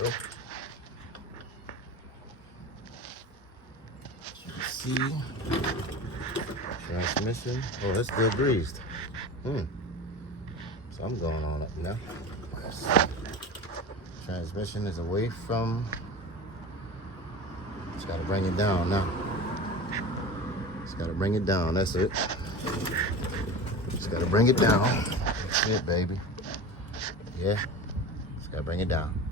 go. As you can see, transmission. Oh, that's still greased. Something going on up now. Transmission is away from. Just gotta bring it down now. Just gotta bring it down. That's it. Just gotta bring it down. That's it, baby. Yeah. Just gotta bring it down.